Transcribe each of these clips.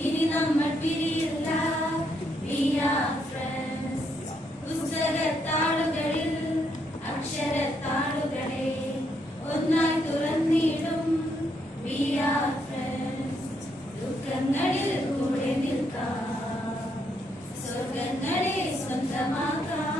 ഇനി നമ്മൾ പിരിയില്ല. We are friends. പുസ്തകത്താളുകളിൽ അക്ഷരത്താളുകളെ ഒന്നായി തുറന്നിടും. We are friends. ദുഃഖങ്ങളിൽ കൂടെ നിൽക്കാം, സ്വർഗങ്ങളെ സ്വന്തമാക്കാം.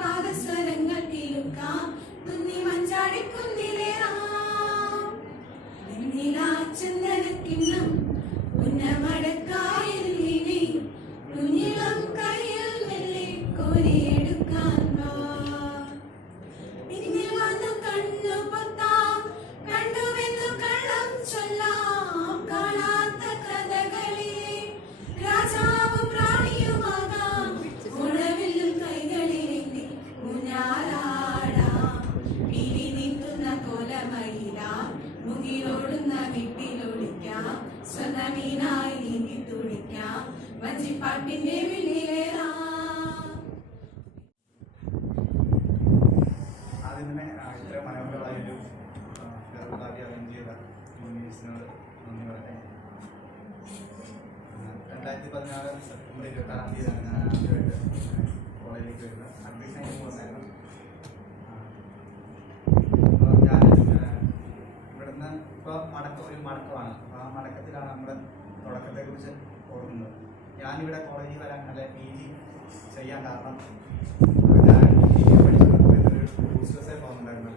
പാദസ്വരങ്ങൾ കേൾക്കാം, കുന്നി മഞ്ചാടിക്കുന്നിലേറാം. ചന്ദനക്കിണ്ണം ഉന്നമടക്കായലിനെ കുഞ്ഞിളം കയ്യിൽ മെല്ലെ കോരിയെടുക്കാൻ പിന്നിൽ വന്നു കണ്ണു പൊത്താം, കണ്ടുവെന്നു കള്ളം ചൊല്ലാം. കാണാത്ത കഥകളിലെ രാജാവും റാണിയുമാകാം, ഉണവില്ലും കൈകളിലേന്തി ഊഞ്ഞാലാടാം. പിരി നീട്ടുന്ന കോലമയിലാം, മുകിലോടുന്ന വീട്ടിലൊളിക്കാം. സ്വന്തമീനായി നീന്തി തുടിക്കാം, വഞ്ചിപ്പാട്ടിന്റെ വിളിയിലേറാം. ആദ്യം തന്നെ ഇത്ര മനോഹരമായൊരു ഗർഭകാരി അറേഞ്ച് ചെയ്ത യൂണിവേഴ്സിനോട് നന്ദി പറയട്ടെ. 2014 സെപ്റ്റംബർ 26-ാം തീയതിയാണ് ഞാൻ ആദ്യമായിട്ട് കോളേജിലേക്ക് വരുന്നത്. അഡ്മിഷൻ ആയിട്ട് പോകുന്നായിരുന്നു. അപ്പോൾ ഞാൻ ഇവിടുന്ന് ഇപ്പോൾ ഒരു മടക്കമാണ്. അപ്പോൾ ആ മടക്കത്തിലാണ് നമ്മുടെ തുടക്കത്തെക്കുറിച്ച് ഓർക്കുന്നത്. ഞാനിവിടെ കോളേജിൽ വരാൻ നല്ല PG ചെയ്യാൻ കാരണം ഞാൻ പഠിച്ചുകൊണ്ടിരുന്നൊരു ബൂസ്റ്റേഴ്സേ പോകുന്നുണ്ടായിരുന്നു.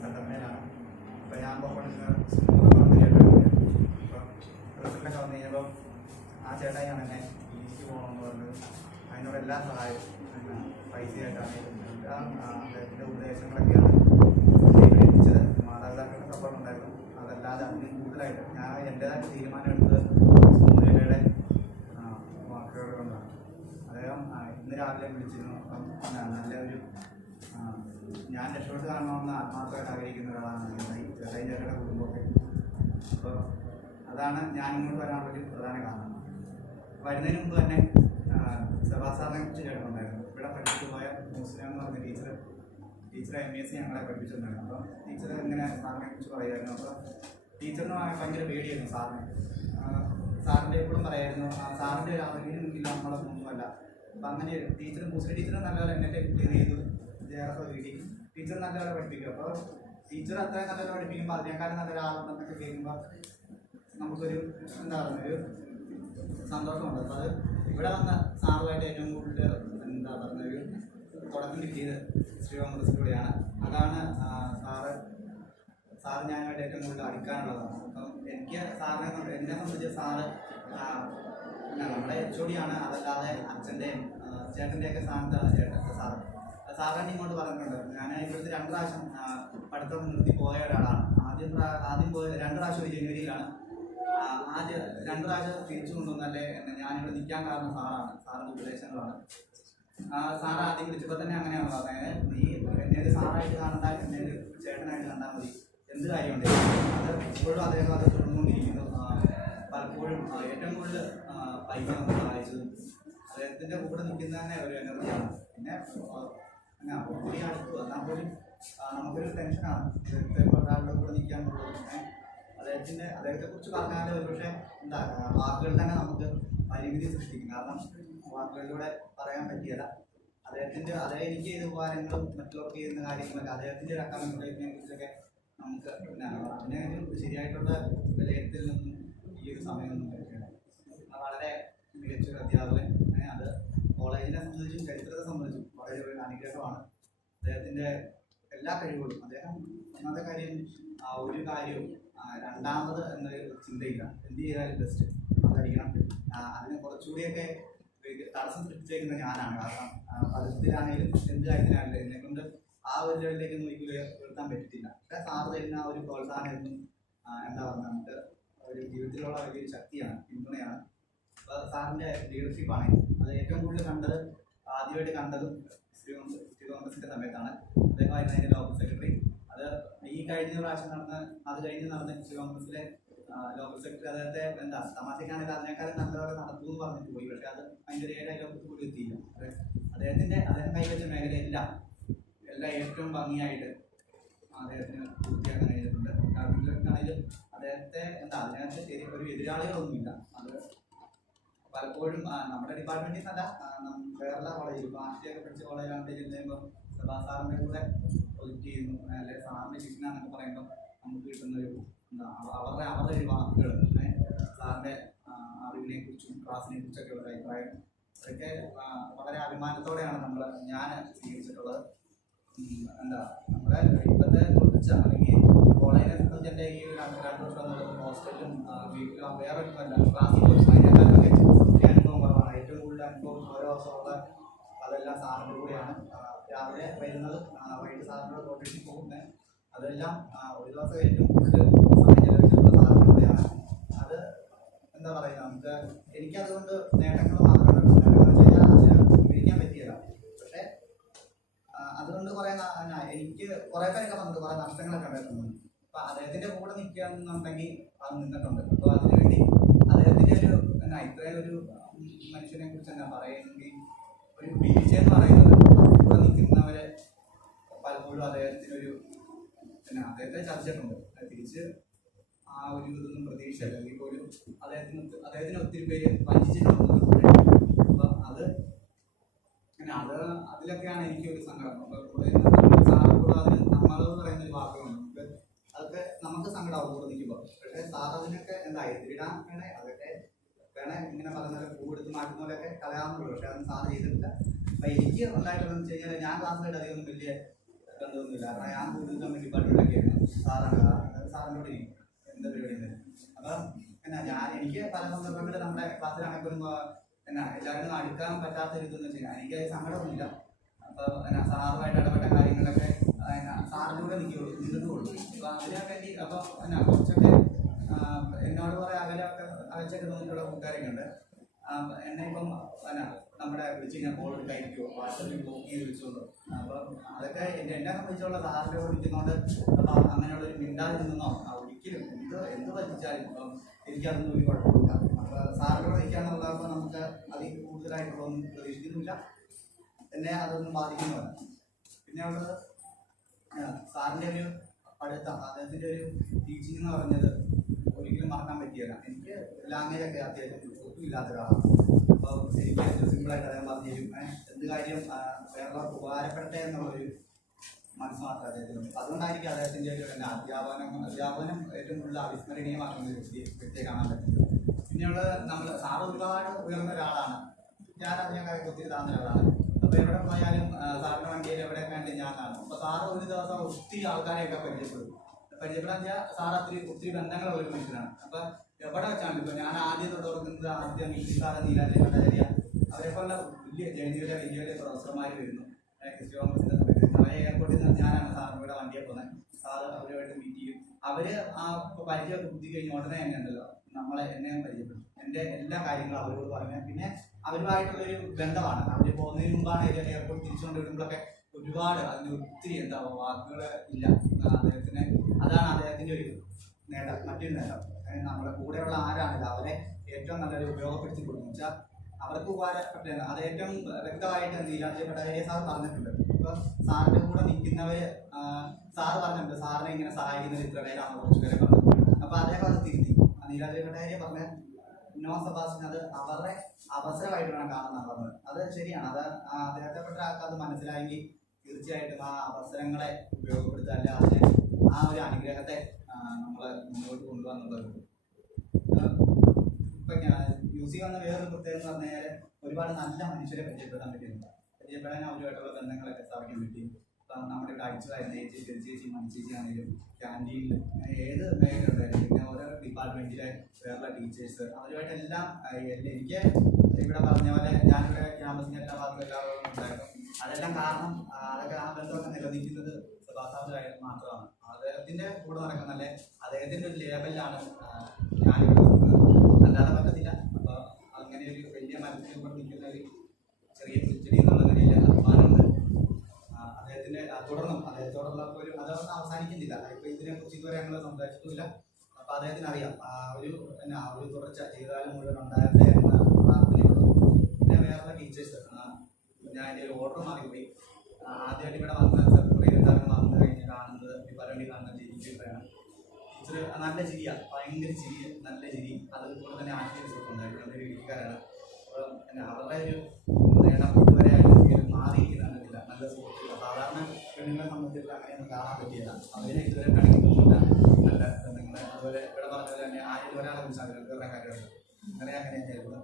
സെൻറ്ററിനാണ്. അപ്പോൾ ഞാൻ പോകുന്ന സ്കൂളിൽ വന്നിട്ടാണ്. അപ്പോൾ റിസൾട്ടൊക്കെ വന്നു കഴിഞ്ഞപ്പോൾ ആ ചേട്ടായിയാണ് എന്നെ PGക്ക് പോകണമെന്ന് പറഞ്ഞത്. അതിനോട് എല്ലാ സഹായവും പൈസയായിട്ടാണെങ്കിലും അദ്ദേഹത്തിൻ്റെ ഉപദേശങ്ങളൊക്കെയാണ് എത്തിച്ചത്. മാതാപിതാക്കളുടെ സപ്പോർട്ട് ഉണ്ടായിരുന്നു. അതല്ലാതെ അതിന് കൂടുതലായിട്ട് ഞാൻ എൻ്റേതായിട്ട് തീരുമാനം എടുത്തത് സുമൂലയുടെ വാക്കുകൾ കൊണ്ടാണ്. അദ്ദേഹം ഇന്ന് രാവിലെ വിളിച്ചിരുന്നു. അപ്പം നല്ലൊരു ഞാൻ രക്ഷപ്പെട്ട് കാണണമെന്ന് ആത്മാർത്ഥമായിട്ട് ആഗ്രഹിക്കുന്ന ഒരാളാണ് ചേട്ടായി ചേട്ടയുടെ കുടുംബമൊക്കെ. അപ്പോൾ അതാണ് ഞാൻ ഇങ്ങോട്ട് വരാനുള്ളൊരു പ്രധാന കാരണം. വരുന്നതിന് മുമ്പ് തന്നെ സെബാസാറിനെ കുറിച്ച് കേട്ടിട്ടുണ്ടായിരുന്നു. ഇവിടെ പഠിച്ചിട്ട് പോയ മുസ്ലിം എന്ന് പറഞ്ഞ ടീച്ചർ MSc ഞങ്ങളെ പഠിപ്പിച്ചിട്ടുണ്ടായിരുന്നു. അപ്പം ടീച്ചർ ഇങ്ങനെ സാറിനെ കുറിച്ച് പറയുമായിരുന്നു. അപ്പോൾ ടീച്ചറിന് ഭയങ്കര പേടിയായിരുന്നു സാറിനെ. സാറിൻ്റെ എപ്പോഴും പറയായിരുന്നു സാറിൻ്റെ ഒരു അറിവിനും ഇല്ല നമ്മളൊന്നുമല്ല. അപ്പം അങ്ങനെ ടീച്ചറും മുസ്ലിം ടീച്ചറും നല്ലപോലെ എന്നെ ക്ലിയർ ചെയ്തു. JRF കിട്ടി. ടീച്ചർ നല്ലപോലെ പഠിപ്പിക്കും. അപ്പോൾ ടീച്ചർ അത്രയും നല്ലപോലെ പഠിപ്പിക്കുമ്പോൾ അതിനേക്കാളും നല്ലൊരാളുണ്ടെന്നൊക്കെ കേൾക്കുമ്പോൾ നമുക്കൊരു എന്താ പറയുക ഒരു സന്തോഷമുണ്ട്. അപ്പോൾ അത് ഇവിടെ വന്ന സാറുമായിട്ട് ഏറ്റവും കൂടുതൽ എന്താ പറയുക ഒരു തുടക്കം കിട്ടിയത് ശ്രീകുമാറിലൂടെയാണ്. അതാണ് സാറ് ഞാനുമായിട്ട് ഏറ്റവും കൂടുതൽ അടുക്കാനുള്ളതാണ്. അപ്പം എനിക്ക് എന്നെ സംബന്ധിച്ച് സാറ് നമ്മുടെ HOD ആണ്. അതല്ലാതെ അച്ഛൻ്റെയും ചേട്ടൻ്റെയൊക്കെ സ്ഥാനത്താണ് സാറ്. സാറിനെ ഇങ്ങോട്ട് പറഞ്ഞിട്ടുണ്ട്. ഞാൻ ഇവിടുത്തെ 2 പ്രാവശ്യം പഠിത്തം നിർത്തി പോയ ഒരാളാണ്. ആദ്യം പോയ 2 പ്രാവശ്യം ജനുവരിയിലാണ്. ആദ്യം 2 പ്രാവശ്യം തിരിച്ചു കൊണ്ടുവന്നല്ലേ ഞാനിവിടെ നിൽക്കാൻ കാരണം സാറിൻ്റെ ഉപദേശങ്ങളാണ്. സാറ് ആദ്യം വിളിച്ചപ്പോൾ തന്നെ അങ്ങനെയാണ് പറഞ്ഞത്, നീ എന്നെ ഒരു സാറായിട്ട് കാണണ്ട, എന്നെ ഒരു ചേട്ടനായിട്ട് കണ്ടാൽ മതി, എന്ത് കാര്യമുണ്ട്. അത് ഇപ്പോഴും അദ്ദേഹം അത് തുടർന്നുകൊണ്ടിരിക്കുന്നു. പലപ്പോഴും ഏറ്റവും കൂടുതൽ പൈസ നമുക്ക് സഹായിച്ചതും അദ്ദേഹത്തിൻ്റെ കൂടെ നിൽക്കുന്ന തന്നെ ഒരു എനർജിയാണ്. പിന്നെ ഒത്തിരി അടുത്ത് എന്നാൽ പോലും നമുക്കൊരു ടെൻഷനാണ് ഒരാളുടെ കൂടെ നിൽക്കാൻ പോകുന്നത്. അദ്ദേഹത്തെക്കുറിച്ച് പറഞ്ഞാൽ ഒരുപക്ഷെ എന്താ വാക്കുകൾ തന്നെ നമുക്ക് പരിമിതി സൃഷ്ടിക്കും. കാരണം വാക്കുകളിലൂടെ പറയാൻ പറ്റിയല്ല. അദ്ദേഹം എനിക്ക് ചെയ്ത ഉപകാരങ്ങളും മറ്റുള്ളവർക്ക് ചെയ്യുന്ന കാര്യങ്ങളൊക്കെ അദ്ദേഹത്തിൻ്റെ ഒരു അക്കൗണ്ടിനെ കുറിച്ചൊക്കെ നമുക്ക് അതിനൊരു ശരിയായിട്ടുള്ള വിലയിരുത്തലിനൊന്നും ഈ ഒരു സമയമൊന്നും ലഭിക്കണം. വളരെ മികച്ചൊരു അധ്യാപകൻ. അത് കോളേജിനെ സംബന്ധിച്ചും ചരിത്രത്തെ സംബന്ധിച്ചും വളരെ ഒരു അനുഗ്രഹമാണ്. അദ്ദേഹത്തിൻ്റെ എല്ലാ കഴിവുകളും ഒന്നാമത്തെ കാര്യം ഒരു കാര്യവും രണ്ടാമത് എന്നൊരു ചിന്തയില്ല. എന്ത് ചെയ്താലും ബെസ്റ്റ് അതായിരിക്കണം. അതിന് കുറച്ചുകൂടിയൊക്കെ തടസ്സം സൃഷ്ടിച്ചേക്കുന്ന ഞാനാണ്. കാരണം പദത്തിലാണെങ്കിലും എന്ത് കാര്യത്തിലാണെങ്കിലും എന്നെക്കൊണ്ട് ആ ഒരു ലെവലിലേക്കൊന്നും ഒരിക്കലും ഉയർത്താൻ പറ്റിയിട്ടില്ല. പക്ഷേ സാറ് തരുന്ന ഒരു പ്രോത്സാഹനം എന്താ പറയുക നമുക്ക് ഒരു ജീവിതത്തിലുള്ള വലിയൊരു ശക്തിയാണ്, പിന്തുണയാണ്. അപ്പോൾ സാറിൻ്റെ ലീഡർഷിപ്പാണ് അത് ഏറ്റവും കൂടുതൽ ആദ്യമായിട്ട് കണ്ടതും ശ്രീകുമാർ കോൺഗ്രസിന്റെ സമയത്താണ്. അദ്ദേഹമായിരുന്നു അതിന്റെ ലോക്കൽ സെക്രട്ടറി. അത് ഈ കഴിഞ്ഞ പ്രാവശ്യം നടന്ന ശിവ കോൺഗ്രസിലെ ലോക്കൽ സെക്രട്ടറി അദ്ദേഹത്തെ എന്താ തമാശക്കാണെങ്കിൽ അതിനേക്കാളും നല്ലപോലെ നടത്തും എന്ന് പറഞ്ഞിട്ട് പോയി. പക്ഷെ അത് അതിന്റെ ഒരു 7 അയലോകത്ത് കൂടി എത്തിയില്ല. അദ്ദേഹം കൈവച്ച മേഖലയെല്ലാം ഏറ്റവും ഭംഗിയായിട്ട് അദ്ദേഹത്തിന് പൂർത്തിയാക്കാൻ കഴിഞ്ഞിട്ടുണ്ട്. ആണെങ്കിലും അദ്ദേഹത്തെ എന്താ അതിനകത്ത് ശരി ഒരു എതിരാളികളൊന്നുമില്ല. അത് പലപ്പോഴും നമ്മുടെ ഡിപ്പാർട്ട്മെന്റിൽ നിന്നല്ല, കേരള കോളേജിൽ ഭാഷയൊക്കെ പഠിച്ച കോളേജിലാണെങ്കിൽ ചെല്ലുമ്പോൾ സഭാ സാറിന്റെ കൂടെ പ്രൊജക്റ്റ് ചെയ്യുന്നു, അല്ലെങ്കിൽ സാറിന്റെ ശിക്ഷണ എന്നൊക്കെ പറയുമ്പോൾ നമുക്ക് കിട്ടുന്നൊരു എന്താ അവരുടെ ഒരു വാക്കുകൾ, സാറിന്റെ അറിവിനെ കുറിച്ചും ക്ലാസിനെ കുറിച്ചൊക്കെ ഉള്ള അഭിപ്രായം, അതൊക്കെ വളരെ അഭിമാനത്തോടെയാണ് ഞാൻ സ്വീകരിച്ചിട്ടുള്ളത്. എന്താ നമ്മുടെ ഇപ്പോഴത്തെ കുറിച്ച് അല്ലെങ്കിൽ കോളേജിനെ സംബന്ധിച്ചെൻ്റെ ഈ 2 വർഷം എന്നുള്ളത് ഹോസ്റ്റലിലും വീട്ടിലും വേറെ ഒന്നുമല്ല, ക്ലാസ്സിൽ പോയി അതിനേക്കാളൊക്കെ അനുഭവം കുറവാണ്. ഏറ്റവും കൂടുതൽ അനുഭവം ഓരോ ദിവസമുള്ള അതെല്ലാം സാറിൻ്റെ കൂടെയാണ്. രാവിലെ വരുന്നത് വൈകിട്ട് സാറിൻ്റെ റൊട്ടേഷൻ പോകുന്നത്, അതെല്ലാം ഒരു ദിവസം ഏറ്റവും കൂടുതൽ സമയം ചെലവഴിച്ചിട്ടുള്ള സാറിൻ്റെ കൂടെയാണ്. അത് എന്താ പറയുക, നമുക്ക് എനിക്കതുകൊണ്ട് നേട്ടങ്ങൾ മാത്രമല്ല, നേട്ടങ്ങൾ ചെയ്യാൻ വിവരിക്കാൻ പറ്റിയല്ല. പക്ഷേ അതുകൊണ്ട് കുറെ എനിക്ക് കുറെ പേരൊക്കെ വന്നിട്ട് കുറെ നഷ്ടങ്ങളൊക്കെ ഉണ്ടായിട്ടുണ്ട്. അപ്പൊ അദ്ദേഹത്തിന്റെ കൂടെ നിൽക്കുകയാണെന്നുണ്ടെങ്കിൽ അത് നിന്നിട്ടുണ്ട്. അപ്പോൾ അതിനുവേണ്ടി അദ്ദേഹത്തിന്റെ ഒരു ഇത്രയും ഒരു മനുഷ്യനെ കുറിച്ച് എന്നാ പറയുന്നെങ്കിൽ ഒരു വീഴ്ച എന്ന് പറയുന്നത് കൂടെ നിൽക്കുന്നവരെ പലപ്പോഴും അദ്ദേഹത്തിനൊരു അദ്ദേഹത്തെ ചതിച്ചിട്ടുണ്ട്. തിരിച്ച് ആ ഒരു ഇതൊന്നും പ്രതീക്ഷ അല്ലെങ്കിൽ പോലും അദ്ദേഹത്തിന് ഒത്തിരി പേര് വഞ്ചിച്ചിട്ടുണ്ട്. അപ്പം അതിലൊക്കെയാണ് എനിക്ക് ഒരു സങ്കടം. അപ്പൊ കൂടെ അതിന് നമ്മളെന്ന് പറയുന്ന ഒരു വാക്കുകളുണ്ട്, അതൊക്കെ നമുക്ക് സങ്കടമാവും കൂടെ നിൽക്കുമ്പോൾ. പക്ഷേ സാർ അതിനൊക്കെ എന്താ എതിരിടാൻ വേണേ അതൊക്കെ വേണേ ഇങ്ങനെ പറഞ്ഞാൽ പൂവെടുത്ത് മാറ്റുന്നവരൊക്കെ കളയാവുന്നുള്ളൂ. പക്ഷെ അതൊന്നും സാർ ചെയ്തിട്ടില്ല. അപ്പൊ എനിക്ക് ഉണ്ടായിട്ടുള്ളതെന്ന് വെച്ച് കഴിഞ്ഞാൽ ഞാൻ ക്ലാസ്സിലായിട്ട് അധികം വലിയ ബന്ധമൊന്നുമില്ല. കാരണം ഞാൻ കൂടുതലും ഡിപ്പാർട്ട്മെന്റൊക്കെ ആയിരുന്നു. സാറിൻ്റെ കൂടെ എന്താ പരിപാടി. അപ്പം എനിക്ക് പല സന്ദർഭങ്ങളിൽ നമ്മുടെ ക്ലാസ്സിലാണെങ്കിൽ പോലും എല്ലാവരും അടുക്കാൻ പറ്റാത്ത ഒരു ഇതെന്ന് വെച്ച് കഴിഞ്ഞാൽ എനിക്ക് സങ്കടമൊന്നുമില്ല. അപ്പോൾ സാറുമായിട്ട് ഇടപെട്ട കാര്യങ്ങളൊക്കെ സാറിലൂടെ നിന്നിട്ടുള്ളൂ. അപ്പോൾ അതിനൊക്കെ അപ്പോൾ കുറച്ചൊക്കെ എന്നോട് കുറേ അകച്ചൊക്കെ തോന്നിയിട്ടുള്ള കൂട്ടുകാരൊക്കെ ഉണ്ട്. എന്നെ ഇപ്പം നമ്മുടെ വിളിച്ച് കഴിഞ്ഞാൽ കോൾ എടുക്കായിരിക്കുമോ, വാട്സപ്പിൽ ബ്ലോക്ക് ചെയ്ത് വിളിച്ചോളൂ. അപ്പോൾ അതൊക്കെ എന്നെ സംബന്ധിച്ചുള്ള സാറിൻ്റെ കൂടെ നിൽക്കുന്നതുകൊണ്ട് അപ്പോൾ അങ്ങനെയുള്ളൊരു മിണ്ടാതി നിന്നോ ഒരിക്കലും എന്ത് പറ്റിച്ചാലും ഇപ്പം എനിക്കതൊന്നും ഒരു കുഴപ്പമില്ല. അപ്പോൾ സാറിൻ്റെ കൂടെ നിൽക്കാന്നുള്ളപ്പോൾ നമുക്ക് അതിൽ കൂടുതലായിട്ടുള്ളതൊന്നും പ്രതീക്ഷിക്കുന്നില്ല, എന്നെ അതൊന്നും ബാധിക്കുന്നില്ല. പിന്നെ ഉള്ളത് സാറിൻ്റെ ഒരു അദ്ദേഹത്തിൻ്റെ ഒരു ടീച്ചിങ് എന്ന് പറഞ്ഞത് ഒരിക്കലും മറക്കാൻ പറ്റിയല്ല. എനിക്ക് ലാംഗ്വേജൊക്കെ അത്യാവശ്യം ഒട്ടുമില്ലാത്ത ഒരാളാണ്. അപ്പോൾ എനിക്ക് ഏറ്റവും സിമ്പിളായിട്ട് അദ്ദേഹം പറഞ്ഞു തരും. എന്ത് കാര്യം വേറെയുള്ളവർക്ക് ഉപകാരപ്പെടട്ടെ എന്നുള്ളൊരു മനസ്സ് മാത്രമേ അദ്ദേഹത്തിനുള്ളൂ. അതുകൊണ്ടായിരിക്കും അദ്ദേഹത്തിൻ്റെ ഒരു അധ്യാപനം ഏറ്റവും കൂടുതൽ അവിസ്മരണീയമാക്കുന്ന ഒരു വ്യക്തിയെ കാണാൻ പറ്റുന്നത്. പിന്നെയുള്ളത് സാറ് ഒരുപാട് ഉയർന്ന ഒരാളാണ്, ഞാൻ അതിനൊക്കെ ഒത്തിരി താഴ്ന്ന ഒരാളാണ്. അപ്പോൾ എവിടെ പോയാലും സാറിൻ്റെ വണ്ടിയിൽ എവിടെയൊക്കെ ഉണ്ട് ഞാൻ കാണും. അപ്പോൾ സാറ് ഒരു ദിവസം ഒത്തിരി ആൾക്കാരെയൊക്കെ പരിചയപ്പെടാൻ വെച്ചാൽ സാർ ഒത്തിരി ബന്ധങ്ങളുള്ള ഒരു മനുഷ്യനാണ്. അപ്പോൾ എവിടെ വെച്ചാണ് ഇപ്പോൾ ഞാൻ ആദ്യം തുടങ്ങുന്നത് ആദ്യം സാറ് നീലാജി ഭട്ടാചാര്യ അവരെപ്പോലുള്ള വലിയ ജയന്തിയുടെ വലിയ വലിയ പ്രൊഫസർമാർ വരുന്നു. ക്രിസ്ത്യൻ കോൺഗ്രസിൻ്റെ സമയത്ത് അവരെ എയർപോർട്ടിൽ നിന്ന് ഞാനാണ് സാറിനൂടെ വണ്ടിയെ പോകുന്നത്. സാറ് അവരുമായിട്ട് മീറ്റ് ചെയ്യും. അവർ ആ പരിചയമൊക്കെ കുത്തി കഴിഞ്ഞ ഉടനെ തന്നെ ഉണ്ടല്ലോ എന്നെ പരിചയപ്പെടും. എൻ്റെ എല്ലാ കാര്യങ്ങളും അവരോട് പറഞ്ഞാൽ പിന്നെ അവരുമായിട്ടുള്ളൊരു ബന്ധമാണ്. അവർ പോകുന്നതിന് മുമ്പാണ് എയർപോർട്ട് തിരിച്ചുകൊണ്ട് വരുമ്പോഴൊക്കെ ഒരുപാട് അതിന് ഒത്തിരി എന്താ വാക്കുകൾ ഇല്ല അദ്ദേഹത്തിന്. അതാണ് അദ്ദേഹത്തിൻ്റെ ഒരു നേട്ടം. മറ്റൊരു നേട്ടം നമ്മുടെ കൂടെയുള്ള ആരാണില്ല അവരെ ഏറ്റവും നല്ലൊരു ഉപയോഗപ്പെടുത്തി കൊടുക്കും വെച്ചാൽ അവർക്ക് ഉപകാരപ്പെട്ടത് അത് ഏറ്റവും വ്യക്തമായിട്ട് നീലാജി ഭട്ടാചാര്യ സാർ പറഞ്ഞിട്ടുണ്ട്. ഇപ്പോൾ സാറിൻ്റെ കൂടെ നിൽക്കുന്നവർ സാറ് പറഞ്ഞിട്ടുണ്ട് സാറിനെ ഇങ്ങനെ സഹായിക്കുന്നവർ ഇത്ര പേരാണ് കുറച്ച് പേരെ പറഞ്ഞു. അപ്പോൾ അദ്ദേഹം അത് തിരുത്തി നീലാജി ഭട്ടാചാര്യ പറഞ്ഞ നോ സബാസിന് അത് അവരുടെ അവസരമായിട്ടാണ് കാണുന്നത് പറഞ്ഞത്. അത് ശരിയാണ്. അത് അദ്ദേഹത്തെ പെട്ട ആൾക്ക് അത് മനസ്സിലായെങ്കിൽ തീർച്ചയായിട്ടും ആ അവസരങ്ങളെ ഉപയോഗപ്പെടുത്തുക, അല്ല അതിനെ ആ ഒരു അനുഗ്രഹത്തെ നമ്മൾ മുന്നോട്ട് കൊണ്ടുവന്നുള്ളത്. ഇപ്പം യൂസി വന്ന വേറൊരു പ്രത്യേകത എന്ന് പറഞ്ഞു കഴിഞ്ഞാൽ ഒരുപാട് നല്ല മനുഷ്യരെ പരിചയപ്പെടാൻ പറ്റുന്നുണ്ട്. പരിചയപ്പെടാൻ അവരുമായിട്ടുള്ള ബന്ധങ്ങളൊക്കെ സ്ഥാപിക്കാൻ പറ്റി. ഇപ്പം നമ്മുടെ ഇവിടെ അടിച്ചതായിരുന്നു ചേച്ചി മണിച്ചേച്ചി ആണെങ്കിലും ക്യാൻറ്റീനിൽ ഏത് മേഖലയുണ്ടായാലും പിന്നെ ഓരോ ഡിപ്പാർട്ട്മെൻറ്റിലെ വേറെ ടീച്ചേഴ്സ് അവരുമായിട്ടെല്ലാം എനിക്ക് ഇവിടെ പറഞ്ഞ പോലെ ഞാനിവിടെ ക്യാമ്പസിൻ്റെ എല്ലാ ഭാഗത്തും എല്ലാവരും ഉണ്ടായിരുന്നു. അതെല്ലാം കാരണം അതൊക്കെ ആ ബന്ധമൊക്കെ നിലനിൽക്കുന്നത് സഭാസാഹചര്യ മാത്രമാണ്. അദ്ദേഹത്തിൻ്റെ കൂടെ നടക്കുന്നല്ലേ അദ്ദേഹത്തിൻ്റെ ഒരു ലേബലിലാണ് ഞാനിവിടെ നിൽക്കുന്നത്, അല്ലാതെ പറ്റത്തില്ല. അപ്പോൾ അങ്ങനെ ഒരു വലിയ മരത്തിൽ കൂടെ നിൽക്കുന്ന ഒരു ചെറിയ ചെടി എന്നുള്ള നിലയിൽ അഭിമാനമുണ്ട്. കാര്യങ്ങൾ സംസാരിച്ചിട്ടില്ല. അപ്പൊ അദ്ദേഹത്തിന് അറിയാം ആ ഒരു തുടർച്ച ജീവിതകാലം മുഴുവൻ ഉണ്ടാകട്ടെ എന്ന പ്രാർത്ഥനയുള്ളൂ. പിന്നെ വേറെ ടീച്ചേഴ്സ് ഞാൻ എൻ്റെ ഒരു ഓർഡർ മാറിപ്പോയി. ആദ്യമായിട്ട് ഇവിടെ വന്ന് ഫെബ്രുവരി 26 വന്നു കഴിഞ്ഞ് കാണുന്നത് പരിപാടി കാണുന്നത് ടീച്ചറാണ്. ടീച്ചർ നല്ല ചിരിയാണ്, ഭയങ്കര ചിരി, നല്ല ചിരി. അതുപോലെ തന്നെ ആശീർവദിച്ചിട്ടുണ്ടായിരുന്നു. നല്ലൊരു വീട്ടുകാരാണ്. അപ്പോൾ അവരുടെ ഒരു നേട്ടം ഇതുവരെ മാറിയിരിക്കുന്നില്ല. നല്ല സുഹൃത്തുക്കൾ സാധാരണ പെണ്ണുങ്ങളെ സംബന്ധിച്ചിട്ട് അങ്ങനെയൊന്നും കാണാൻ പറ്റിയില്ല. അവരെ ഇതുവരെ കാണിക്കുന്നില്ല നല്ല ബന്ധങ്ങൾ. അതുപോലെ ഇവിടെ പറഞ്ഞത് തന്നെ ആരും ഒരാളെ കുറിച്ചാണ് വേറെ കാര്യമുണ്ട്. അങ്ങനെയായിരുന്നു.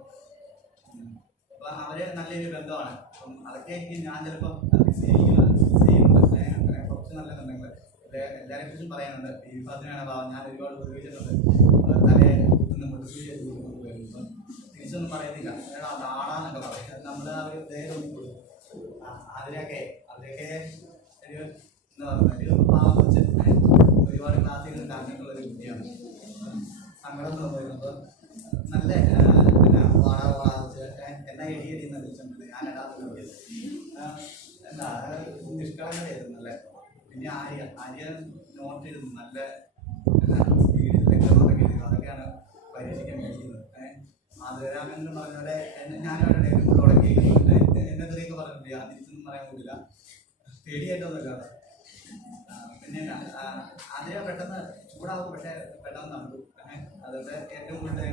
അപ്പൊ അവര് നല്ലൊരു ബന്ധമാണ്. അപ്പം അതൊക്കെ എനിക്ക് ഞാൻ ചിലപ്പം ചെയ്യുന്നത് അങ്ങനെ കുറച്ച് നല്ല ബന്ധങ്ങൾ എല്ലാവരെ കുറിച്ചും പറയാനുണ്ട്. ഈ പതിനാണ് ഭാവം ഞാൻ ഒരുപാട് ഉപയോഗിച്ചിട്ടുണ്ട്. തലയെ കുത്തുന്ന മുഴുവൻ വരുമ്പം തിരിച്ചൊന്നും പറയുന്നില്ല. അത് ആടാന്നൊക്കെ പറയും. നമ്മൾ ആ ഒരു ധൈര്യം കൊടുക്കും. അതിലൊക്കെ ഒരു എന്താ പറയുക, ഒരു പാവം വെച്ച് ഒരുപാട് ക്ലാസ്സുകൾ കാണിച്ചിട്ടുള്ള ഒരു കുട്ടിയാണ്. സങ്കടം തോന്നുമ്പോൾ നല്ല പിന്നെ വാടാ എന്നാ എടിയെന്ന് വിളിച്ചിട്ടുണ്ട്. ഞാൻ ഇടാത്ത എന്താ നിഷ്കളങ്കതയായിരുന്നു. നല്ല പിന്നെ ആര്യ നോട്ട് ചെയ്തു നല്ല സ്പീഡിൽ ലെക്ചറൊക്കെ എഴുതുക. അതൊക്കെയാണ് പരീക്ഷിക്കാൻ കഴിയുന്നത്. മാധവരാമൻ പറഞ്ഞ ഞാനവിടെ തുടങ്ങി എന്നതിലേക്ക് പറഞ്ഞിട്ടില്ല. തിരിച്ചൊന്നും പറയാൻ പോകില്ല, പേടിയായിട്ടൊന്നുമില്ല. പിന്നെ ആദ്യ പെട്ടെന്ന് ചൂടാവും, പക്ഷെ പെട്ടെന്ന് നടന്നു. അതൊക്കെ ഏറ്റവും കൂടുതൽ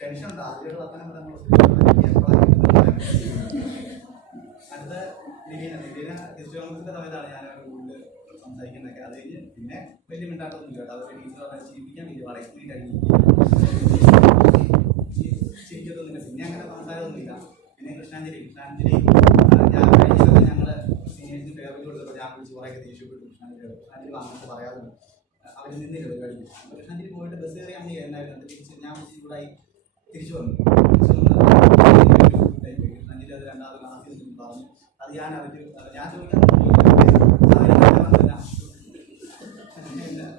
ടെൻഷൻ ഉണ്ട്. ആദ്യമായിട്ട് വർത്തനം അടുത്ത ലിവീന തിരിച്ചുവന്നതിൻ്റെ സമയത്താണ് ഞാൻ കൂടുതൽ സംസാരിക്കുന്നതൊക്കെ. അത് കഴിഞ്ഞ് പിന്നെ വലിയ മിണ്ടാട്ടൊന്നുമില്ല കേട്ടോ. അതൊക്കെ ടീച്ചർ പറഞ്ഞാൽ ചിരിപ്പിക്കാൻ വലിയ വളയ്ക്ക് കഴിഞ്ഞിരിക്കും, ചിരിക്കത്തൊന്നുമില്ല. പിന്നെ അങ്ങനെ സംസാരമൊന്നുമില്ല. പിന്നെ കൃഷ്ണാഞ്ജലി ഞാൻ കഴിഞ്ഞതൊക്കെ ഞങ്ങൾ സീനിയേഴ്സിന് ഫേവറേറ്റ് കൊടുത്തപ്പോൾ ഞാൻ വിളിച്ച് കുറേയൊക്കെ ദേഷ്യപ്പെട്ടു. കൃഷ്ണാഞ്ജലി വാങ്ങിട്ട് പറയാറുണ്ട്. അവർ നിന്നില്ല പരിപാടിക്ക്. കൃഷ്ണാഞ്ജലി പോയിട്ട് ബസ് കയറി അന്ന് എന്നായിരുന്നു. തിരിച്ച് ഞാൻ വിളിച്ച് ചൂടായി തിരിച്ചു വന്നു. കൃഷ്ണാഞ്ജലി അത് രണ്ടാമത് ക്ലാസ്സിൽ നിന്ന് പറഞ്ഞു. അത് ഞാൻ ചോദിക്കാൻ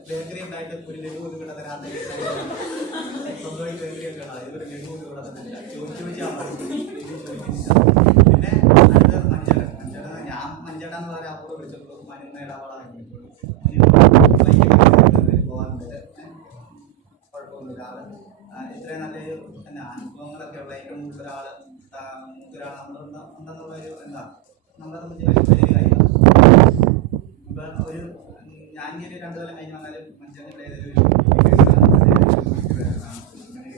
ബേക്കറി ഉണ്ടായിട്ട് ഒരു ലഘു ഒരു കൂടെ തരാത്ത സ്വന്തമായി ബേക്കറിയൊക്കെ ആണ്. ഇതൊരു ലഘു ഒരു കൂടെ തന്നില്ല. ചോദിച്ചാൽ പിന്നെ അടുത്ത മഞ്ചേട്ടൻ ഞാൻ മഞ്ചേട്ടാന്ന് പറയാൻ അപ്പുറം വിളിച്ചപ്പോൾ മനുന്ന ഇടപാടാണ് വിളിച്ചോളൂ. പോകാറുണ്ട്, കുഴപ്പമൊന്നുമില്ല. ആള് ഇത്രയും നല്ലൊരു പിന്നെ അനുഭവങ്ങളൊക്കെ ഉള്ള ഏറ്റവും കൂടുതൽ മൂത്തൊരാൾ നമ്മളുണ്ടെന്നുള്ളൊരു എന്താ നമ്മളെ സംബന്ധിച്ച് വലിയ കാര്യമാണ്. ഇപ്പം ഒരു ഞാൻ ഇനി ഒരു 2 കൊല്ലം കഴിഞ്ഞ് വന്നാലും മനുഷ്യൻ്റെ ഏതൊരു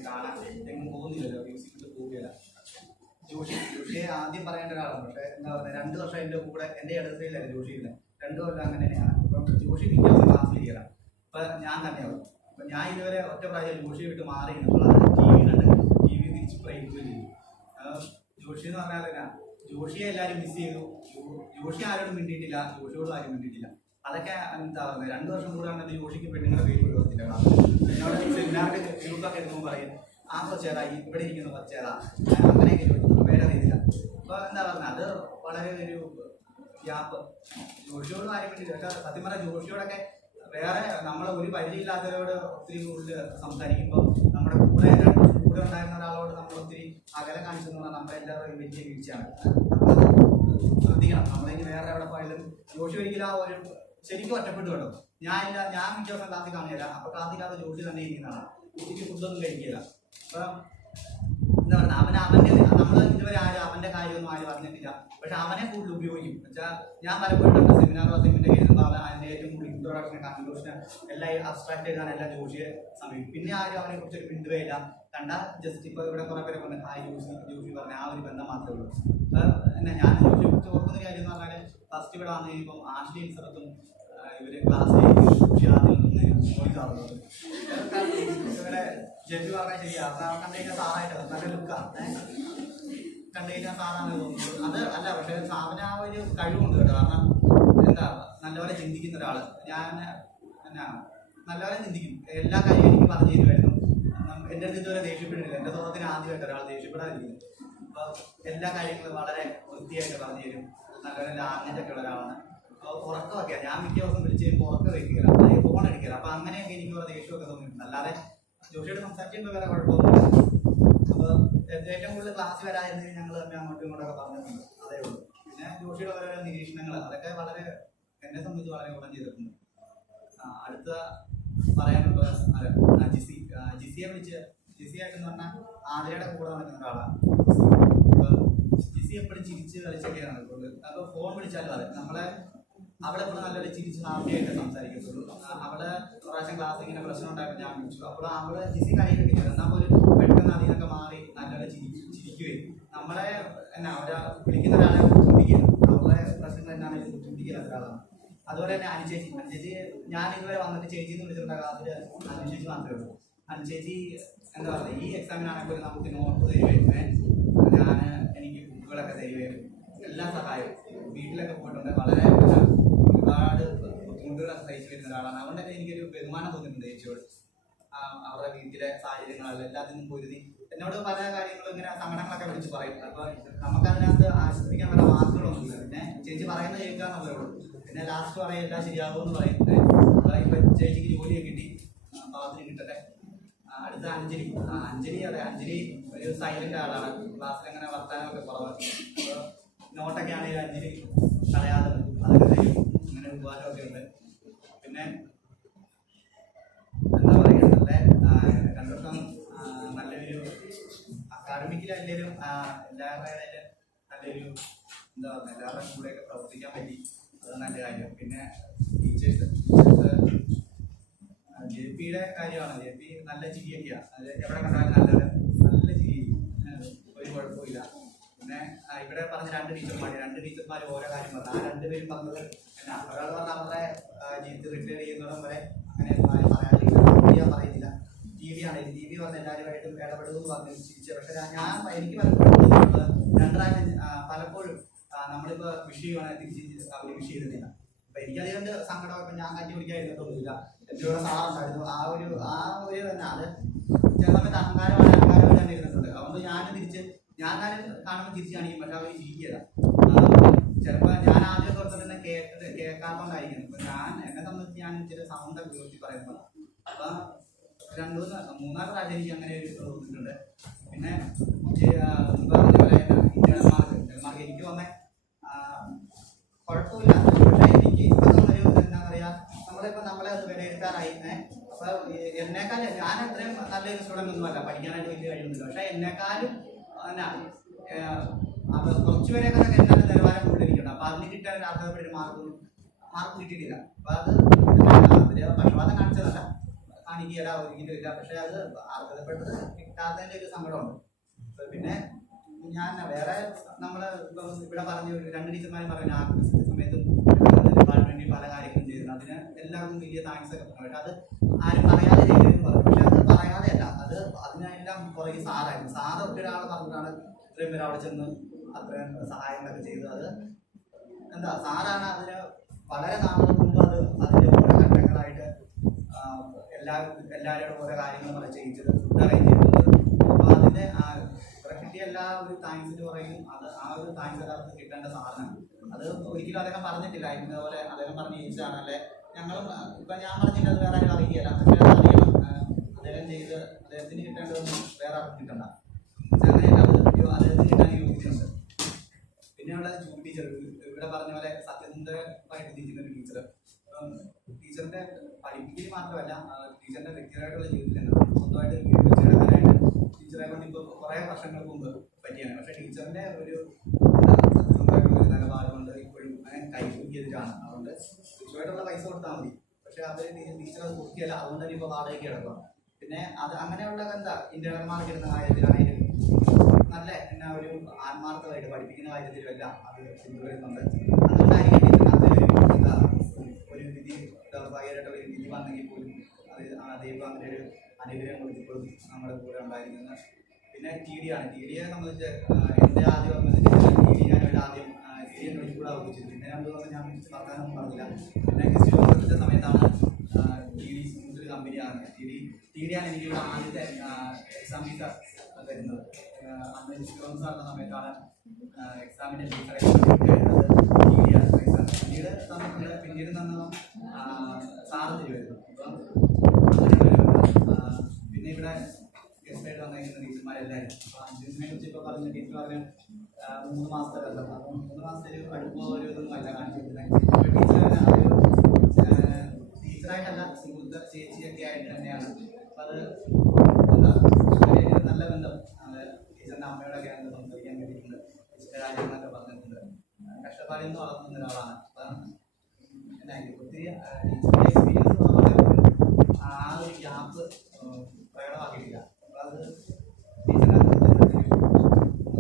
കാണാൻ എങ്ങും പോകുന്നില്ലല്ലോ, മ്യൂസിക്കിൽ പോവുകയില്ല. ജോഷിയെ ആദ്യം പറയേണ്ട ഒരാളാണ്. പക്ഷേ എന്താ പറയുക, 2 വർഷം എൻ്റെ കൂടെ എൻ്റെ ഇടത്തിലായിരുന്നു ജോഷിയില്ല. 2 കൊല്ലം അങ്ങനെ തന്നെയാണ്. ഇപ്പം ജോഷി മിക്ക ക്ലാസ്സിൽ ചെയ്യണം. ഇപ്പം ഞാൻ തന്നെയാവും. അപ്പം ഞാൻ ഇതുവരെ ഒറ്റ പ്രാവശ്യം ജോഷിയെ വിട്ട് മാറി എന്നുള്ളതാണ്. ടി വി തിരിച്ച് പ്രയോഗിക്കുകയും ചെയ്തു. ജോഷി എന്ന് പറഞ്ഞാൽ തന്നെ ജോഷിയെ എല്ലാവരും മിസ് ചെയ്തു. ജോഷി ആരോടും മിണ്ടിയിട്ടില്ല, ജോഷിയോടും ആരും മിണ്ടിയിട്ടില്ല. അതൊക്കെ എന്താ പറയുക, 2 വർഷം കൂടെ ആണെങ്കിൽ ജോഷിക്ക് പെണ്ണുങ്ങളുടെ പേര് കൊടുത്തില്ല. എന്നോട് സെമിനാറിൻ്റെ ഗ്രൂപ്പൊക്കെ എടുക്കുമ്പോൾ പറയും ആ കൊച്ചേതാ, ഇവിടെ ഇരിക്കുന്ന കൊച്ചേതാ, അങ്ങനെയൊക്കെ ചോദിക്കും, പേരറിയില്ല. അപ്പോൾ എന്താ പറയുക, അത് വളരെ ഒരു ഗ്യാപ്പ്. ജോഷിയോടും ആരും വേണ്ടിയില്ല. പക്ഷേ സത്യം പറഞ്ഞാൽ ജോഷിയോടൊക്കെ വേറെ നമ്മൾ ഒരു പരിചയമില്ലാത്തവരോട് ഒത്തിരി കൂടുതൽ സംസാരിക്കുമ്പോൾ നമ്മുടെ കൂടെ 2 വർഷം കൂടെ ഉണ്ടായിരുന്ന ഒരാളോട് നമ്മൾ ഒത്തിരി അകലെ കാണിച്ചെന്ന് പറഞ്ഞാൽ നമ്മുടെ എല്ലാവരും വലിയ വീഴ്ചയാണ്. അപ്പോൾ ശ്രദ്ധിക്കണം. നമ്മളിനി വേറെ എവിടെ പോയാലും ജോഷി ഒരിക്കലും ആ ഒരു ശരിക്കും ഒറ്റപ്പെട്ടു കേട്ടോ. ഞാൻ മിക്ക ദിവസം ക്ലാസ്സിൽ കാണില്ല. അപ്പോൾ ക്ലാസ്സില്ലാതെ ജോഷി തന്നെ ഇരിക്കുന്നതാണ്. ഉച്ചയ്ക്ക് ഫുഡൊന്നും കഴിക്കില്ല. അപ്പം എന്താ പറയുക, അവൻ്റെ നമ്മൾ ഇതുവരെ അവൻ്റെ കാര്യമൊന്നും ആരും അറിഞ്ഞിട്ടില്ല. പക്ഷെ അവനെ കൂടുതൽ ഉപയോഗിക്കും. വെച്ചാൽ ഞാൻ പലപ്പോഴും സെമിനാർ അസൈൻമെന്റ് എഴുതുമ്പോൾ അതിൻ്റെ ഏറ്റവും കൂടുതൽ ഇൻട്രോഡക്ഷൻ കൺക്ലൂഷൻ എല്ലാം അബ്സ്ട്രാക്ട് ചെയ്താൽ എല്ലാം ജോഷിയെ സമീപിക്കും. പിന്നെ ആരും അവനെ കുറിച്ച് ഒരു മിണ്ടുകയില്ല. കണ്ടാൽ ജസ്റ്റ് ഇപ്പോൾ ഇവിടെ കുറേ പേരെ പറഞ്ഞ ജോഷി പറഞ്ഞ ആ ഒരു ബന്ധം മാത്രമേ ഉള്ളൂ. പിന്നെ ഞാൻ ജോഷിയെ കുറിച്ച് ഓർക്കുന്ന കാര്യം എന്ന് പറഞ്ഞാൽ ഫസ്റ്റ് ഇവിടെ വന്നു കഴിയുമ്പോൾ ആഷ്ലി സ്ഥലത്തും ഇവർ ക്ലാസ്സിൽ ജോഷി ആദ്യം ചോദിക്കാറുള്ളത്. ഇവിടെ ജഡ്ജി പറഞ്ഞാൽ ശരിയാണ്. കണ്ടുകഴിഞ്ഞാൽ സാറായിട്ട് നല്ല ലുക്കാണ്, കണ്ടുകഴിഞ്ഞാൽ സാറാണ് തോന്നുന്നത്. അത് അല്ല, പക്ഷേ സാറിന് ആ ഒരു കഴിവുണ്ട് കേട്ടോ. കാരണം എന്താ, നല്ലപോലെ ചിന്തിക്കുന്ന ഒരാൾ. ഞാൻ എന്നാ നല്ലപോലെ ചിന്തിക്കും. എല്ലാ കാര്യവും എനിക്ക് പറഞ്ഞു തരുമായിരുന്നു. എൻ്റെ അടുത്ത് ഇതുവരെ ദേഷ്യപ്പെട്ടിട്ടില്ല. എൻ്റെ സ്വന്തത്തിന് ആദ്യമായിട്ട് ഒരാൾ ദേഷ്യപ്പെടാതിരിക്കുന്നു. അപ്പോൾ എല്ലാ കാര്യങ്ങളും വളരെ വൃത്തിയായിട്ട് പറഞ്ഞു തരും. നല്ലപോലെ ലാംഗ്വേജൊക്കെ ഉള്ള ഒരാളാണ്. അപ്പോൾ ഉറക്കമൊക്കെ ഞാൻ മിക്ക ദിവസം വിളിച്ച് കഴിയുമ്പോൾ ഉറക്കം വയ്ക്കുക, അല്ലെങ്കിൽ ഫോൺ അടിക്കുക. അപ്പോൾ അങ്ങനെയൊക്കെ എനിക്ക് ദേഷ്യമൊക്കെ തോന്നിയിട്ടുണ്ട്. അല്ലാതെ ജോഷിയോട് സംസാരിക്കുമ്പോൾ വേറെ കുഴപ്പമൊന്നുമില്ല. അപ്പോൾ ഏറ്റവും കൂടുതൽ ക്ലാസ് വരാതിരുന്നെങ്കിൽ ഞങ്ങൾ തന്നെ അങ്ങോട്ടും ഇങ്ങോട്ടൊക്കെ പറഞ്ഞിട്ടുണ്ട്. അതേ ഉള്ളൂ. പിന്നെ ജോഷിയുടെ ഓരോരോ നിരീക്ഷണങ്ങൾ അതൊക്കെ വളരെ എന്നെ സംബന്ധിച്ച് വളരെ ഗുണം ചെയ്തിട്ടുണ്ട്. അടുത്ത പറയാനുള്ളത് ജിസിയെ വിളിച്ച് ജിസിയായിട്ടെന്ന് പറഞ്ഞാൽ ആതിരയുടെ കൂടെ നടക്കുന്ന ഒരാളാണ്. ജിസി എപ്പോഴും ചിരിച്ച് കളിച്ചൊക്കെയാണ് നടക്കുന്നത്. അപ്പോൾ ഫോൺ വിളിച്ചാലും അതെ നമ്മളെ അവിടെ എപ്പോഴും നല്ലൊരു ചിരിച്ച് ഹാപ്പി ആയിട്ട് സംസാരിക്കത്തുള്ളൂ. അവള് പ്രാവശ്യം ക്ലാസ് ഇങ്ങനെ പ്രശ്നം ഉണ്ടായപ്പോൾ ഞാൻ വിളിച്ചു. അപ്പോൾ അവള് ജിസി കരയൊക്കെ ചെയ്തു. എന്നാൽ പോലും പെട്ടെന്ന് അതിനൊക്കെ മാറി നല്ലൊരു ചിരിക്കുകയും നമ്മളെ എന്നാ ഒരാ വിളിക്കുന്ന ഒരാളെ ബുദ്ധിമുട്ടിക്കുക, അവളെ പ്രശ്നങ്ങൾ എന്നാണെങ്കിലും ബുദ്ധിമുട്ടിക്കുന്ന ഒരാളാണ്. അതുപോലെ തന്നെ അനുചേച്ചി ഞാൻ ഇതുവരെ വന്നിട്ട് ചേച്ചി എന്ന് വിളിച്ചിട്ടുണ്ടാകും. അതിൽ അനുചേച്ചി മാത്രമേ ഉള്ളൂ. അനുചേച്ചി എന്താ പറയുക, ഈ എക്സാമിനാണെങ്കിൽ പോലും നമുക്ക് നോട്ട് തരുകയും എനിക്ക് ബുക്കുകളൊക്കെ തരുകയും എല്ലാ സഹായവും വീട്ടിലൊക്കെ പോയിട്ടുണ്ട്. വളരെ ഒരുപാട് ബുദ്ധിമുട്ടുകളൊക്കെ സഹിച്ചു വരുന്ന ഒരാളാണ്. അതുകൊണ്ടൊക്കെ എനിക്കൊരു ബഹുമാനം തോന്നിയിട്ടുണ്ട് ചേച്ചിയോട്. അവരുടെ വീട്ടിലെ സാഹചര്യങ്ങളെല്ലാം എല്ലാത്തിനും പൊരുതി എന്നോട് പല കാര്യങ്ങളും ഇങ്ങനെ സങ്കടങ്ങളൊക്കെ വിളിച്ച് പറയും. അപ്പോൾ നമുക്കതിനകത്ത് ആശ്വസിപ്പിക്കാൻ പല വാക്കുകളൊന്നുമില്ല. പിന്നെ ചേച്ചി പറയുന്നത് കേൾക്കാന്നുള്ളേ ഉള്ളൂ. പിന്നെ ലാസ്റ്റ് പറയും എല്ലാം ശരിയാകുമെന്ന് പറയുന്നത്. ഇപ്പം ചേച്ചിക്ക് ജോലിയൊക്കെ കിട്ടി, പാവത്തിന് കിട്ടട്ടെ. അടുത്ത അഞ്ജലി അതെ അഞ്ജലി ഒരു സൈലന്റ് ആളാണ്. ക്ലാസ്സിൽ അങ്ങനെ വർത്താനമൊക്കെ കുറവാണ്. അപ്പോൾ നോട്ടൊക്കെ ആണെങ്കിലും അഞ്ജലി കളയാതെ അതൊക്കെ തരും. അങ്ങനെ ഉപകാരമൊക്കെ ഉണ്ട്. പിന്നെ എന്താ പറയുക, രണ്ടുവർഷം നല്ലൊരു അക്കാഡമിക്കിലല്ലെങ്കിലും എല്ലാവരുടെയും നല്ലൊരു എന്താ പറയുക, എല്ലാവരുടെ കൂടെയൊക്കെ പ്രവർത്തിക്കാൻ പറ്റി. അത് നല്ല കാര്യം. പിന്നെ ടീച്ചേഴ്സ് JP-യുടെ കാര്യമാണ്. JP നല്ല ചിരിയൊക്കെയാണ്. അത് എവിടെ കണ്ടാലും നല്ല ചിരി, ഒരു കുഴപ്പമില്ല. പിന്നെ ഇവിടെ പറഞ്ഞ രണ്ട് ടീച്ചർമാർ ഓരോ കാര്യം പറഞ്ഞു. ആ രണ്ടുപേരും പറഞ്ഞത് എന്നാ, ഒരാൾ പറഞ്ഞ അവരുടെ ജീവിതത്തിൽ റിട്ടയർ ചെയ്യുന്നതും വരെ അങ്ങനെ പറയാൻ പറയുന്നില്ല. TV ആണെങ്കിൽ TV പറഞ്ഞ എല്ലാവരുമായിട്ടും ഇടപെടുമെന്ന് പറഞ്ഞു ചിരിച്ചു. പക്ഷെ എനിക്ക് പലപ്പോഴും നമ്മളിപ്പോൾ വിഷ് ചെയ്യുവാണെങ്കിൽ തിരിച്ച് അവർ വിഷ് ചെയ്തിട്ടില്ല. അപ്പൊ എനിക്കതികൊണ്ട് സങ്കടമൊക്കെ ഞാൻ കഞ്ഞി പിടിക്കാതിരുന്നിട്ടൊന്നുമില്ല. എൻ്റെ കൂടെ സാറുണ്ടായിരുന്നു. ആ ഒരു തന്നെ അത് ചില സമയത്ത് അഹങ്കാരമായിട്ട് തന്നെ ഇരുന്നിട്ടുണ്ട്. അതുകൊണ്ട് ഞാൻ കാണുമ്പോൾ തിരിച്ച് കാണിക്കും. പക്ഷെ അവർ ചിരിക്കില്ല. ചിലപ്പോൾ ഞാൻ ആദ്യം തൊട്ട് തന്നെ കേൾക്കാത്തോണ്ടായിരിക്കും. ഇപ്പൊ എന്നെ സംബന്ധിച്ച് ഞാൻ ഇച്ചിരി സൗണ്ടൊക്കെ ഉയർത്തി പറയുമ്പോൾ അപ്പൊ 2-3 പ്രാവശ്യം എനിക്ക് അങ്ങനെ ഒരു തോന്നിയിട്ടുണ്ട്. പിന്നെ പറഞ്ഞ പോലെ ഇന്റേണൽ മാർക്ക് എനിക്ക് വന്നേ കുഴപ്പമില്ല. പക്ഷെ എനിക്ക് ഇപ്പൊ എന്താ പറയാ, നമ്മളെ അത് വിലയിരുത്താറായി. അപ്പൊ എന്നെക്കാളും ഞാൻ അത്രയും നല്ലൊരു സ്റ്റുഡന്റ് ഒന്നുമല്ല, പഠിക്കാനായിട്ട് വലിയ കഴിയുന്നില്ല. പക്ഷെ എന്നെക്കാളും എന്നാ കുറച്ചുപേരെയൊക്കെ എന്നാലും നിലവാരം കൂടുതലിരിക്കണം. അപ്പൊ അതിന് കിട്ടാൻ ഒരു അർഹതപ്പെട്ട മാർക്ക് കിട്ടിയിട്ടില്ല. അപ്പൊ അത് അതിന് പക്ഷപാതം കാണിച്ചതല്ല, കാണിക്കുകയില്ല, ഒരിക്കലും ഇല്ല. പക്ഷെ അത് അർഹതപ്പെട്ടത് കിട്ടാത്തതിന്റെ ഒരു സങ്കടമുണ്ട്. പിന്നെ ഞാൻ വേറെ നമ്മള് ഇപ്പൊ ഇവിടെ പറഞ്ഞു 2 ടീച്ചർമാരും പറഞ്ഞു ആ സമയത്തും ഡിപ്പാർട്ട്മെന്റിൽ പല കാര്യങ്ങളും ചെയ്തിട്ടുണ്ട്. അതിന് എല്ലാവർക്കും വലിയ താങ്ക്സ് ഒക്കെ പറഞ്ഞു. പക്ഷെ അത് ആരും പറയാതെ ചെയ്തതെന്ന് പറഞ്ഞു. പക്ഷെ അത് പറയാതെയല്ല, അത് അതിനെല്ലാം പുറകെ സാറായിരുന്നു. സാറ് ഒറ്റൊരാൾ പറഞ്ഞിട്ടാണ് ഇത്രയും പേര് അവിടെ ചെന്ന് അത്രയും സഹായങ്ങളൊക്കെ ചെയ്തത്. അത് എന്താ സാറാണ് അതിന് വളരെ നാളുകൾ മുമ്പ് അതിന്റെ ഓരോ ഘട്ടങ്ങളായിട്ട് എല്ലാവരുടെ ഓരോ കാര്യങ്ങൾ ചെയ്യിച്ചത്, ഫുഡ് അറേഞ്ച് ചെയ്തത്. അപ്പൊ അതിന്റെ കിട്ടിയ എല്ലാ ഒരു താങ്ക്സിന് പറയും. അത് ആ ഒരു താങ്ക്സ് എല്ലാവർക്കും കിട്ടേണ്ട സാധനമാണ്. അത് ഒരിക്കലും അദ്ദേഹം പറഞ്ഞിട്ടില്ല. ഇന്നതുപോലെ അദ്ദേഹം പറഞ്ഞ ഈച്ചാണ് അല്ലെ ഞങ്ങളും ഇപ്പൊ ഞാൻ പറഞ്ഞില്ല, അത് വേറെ ആരും അറിയില്ല. പക്ഷെ അത് അറിയണം. അദ്ദേഹം ചെയ്ത് അദ്ദേഹത്തിന് കിട്ടേണ്ടതൊന്നും വേറെ ആർക്കും കിട്ടണ്ട. അങ്ങനെയല്ല, അദ്ദേഹത്തിന് കിട്ടാൻ യോഗ്യതയുണ്ട്. പിന്നെയുള്ള ജൂബി ടീച്ചർ ഇവിടെ പറഞ്ഞ പോലെ സത്യസന്ധമായിട്ട് ചിന്തിക്കുന്ന ഒരു ടീച്ചർ. ടീച്ചറിന്റെ പഠിപ്പിക്കൽ മാത്രമല്ല, ടീച്ചറിന്റെ വ്യക്തിപരമായിട്ടുള്ള ജീവിതത്തിൽ സ്വന്തമായിട്ട് വെച്ചെടുക്കാനായിട്ട് ടീച്ചറെ കൊണ്ട് ഇപ്പോൾ കുറേ വർഷങ്ങൾക്ക് മുമ്പ് പറ്റിയാണ്. പക്ഷെ ടീച്ചറിന്റെ ഒരു സത്യസന്ധമായിട്ടുള്ള നിലപാട് കൊണ്ട് ഇപ്പോഴും അങ്ങനെ കൈകൂട്ടിയതിലാണ്. അതുകൊണ്ട് കൃത്യമായിട്ടുള്ള പൈസ കൊടുത്താൽ മതി. പക്ഷെ അത് ടീച്ചർ അത് കൊടുക്കിയല്ല. അതുകൊണ്ട് തന്നെ ഇപ്പോൾ വാടകയ്ക്ക് കിടക്കുക. പിന്നെ അത് അങ്ങനെയുള്ള എന്താ ഇന്റേണൽ മാർക്ക് ഇടുന്ന കാര്യത്തിലാണെങ്കിലും നല്ല എന്നാ ഒരു ആത്മാർത്ഥമായിട്ട് പഠിപ്പിക്കുന്ന കാര്യത്തിലുമെല്ലാം അത് കൊണ്ടുവരുന്നുണ്ട്. അതുകൊണ്ടായിരിക്കും എന്താ ഒരു വിധി ഭയങ്കരമായിട്ട് ഒരു വിധി വന്നെങ്കിൽ പോലും ദൈവം അങ്ങനെ ഒരു അനുഗ്രഹം കൊടുത്തിപ്പോഴും നമ്മുടെ കൂടെ ഉണ്ടായിരിക്കുന്നത്. പിന്നെ TD സംബന്ധിച്ച് എൻ്റെ ആദ്യം TD ഞാനായിട്ട് ആദ്യം TD എന്നോട് കൂടെ ആവശ്യിച്ചു. പിന്നെ 2 ദിവസം ഞാൻ വർത്താനൊന്നും പറഞ്ഞില്ല. പിന്നെ ഗസ്റ്റ് സമയത്താണ് TD ഒരു കമ്പനിയാണ് TD ആണ് എനിക്കിവിടെ ആദ്യത്തെ എക്സാം ഫീസ് തരുന്നത്. അന്ന് ഇൻഷുറൻസ് നടന്ന സമയത്താണ് എക്സാമിൻ്റെ ഫീസ് പിന്നീട് തന്ന സാറ് തരുമായിരുന്നു. അപ്പം പിന്നെ ഇവിടെ ഗസ്റ്റായിട്ട് വന്നിരിക്കുന്ന ടീച്ചർമാരെല്ലാവരും അപ്പോൾ 5 ദിവസത്തിനെ കുറിച്ച് ഇപ്പോൾ പറഞ്ഞ ടീച്ചർ പറഞ്ഞ 3 മാസത്തെ ബന്ധം. അപ്പം 3 മാസത്തെ ഒരു അടുപ്പോ ഒരു ഇതൊന്നും അല്ല കാണിച്ചിരുന്നത്. ടീച്ചർ ടീച്ചറായിട്ടല്ല സുഹൃത്ത് ചേച്ചിയൊക്കെ ആയിട്ട് തന്നെയാണ്. അപ്പം അത് എന്താ നല്ല ബന്ധം ടീച്ചറിൻ്റെ അമ്മയോടൊക്കെ ആണെന്ന് സംസാരിക്കാൻ വേണ്ടിയിട്ടുണ്ട്. ടീച്ചറിൻ്റെ കാര്യങ്ങളൊക്കെ പറഞ്ഞിട്ടുണ്ട്. കഷ്ടപ്പാടിൽ നിന്ന് വളർത്തുന്ന ഒരാളാണ്. അപ്പം എന്നാ ഒത്തിരി ടീച്ചറിൻ്റെ എക്സ്പീരിയൻസ് ആ ഒരു ഗ്യാപ്പ് പ്രകടമാക്കിയിട്ടില്ല. അപ്പം അത് ടീച്ചറിൻ്റെ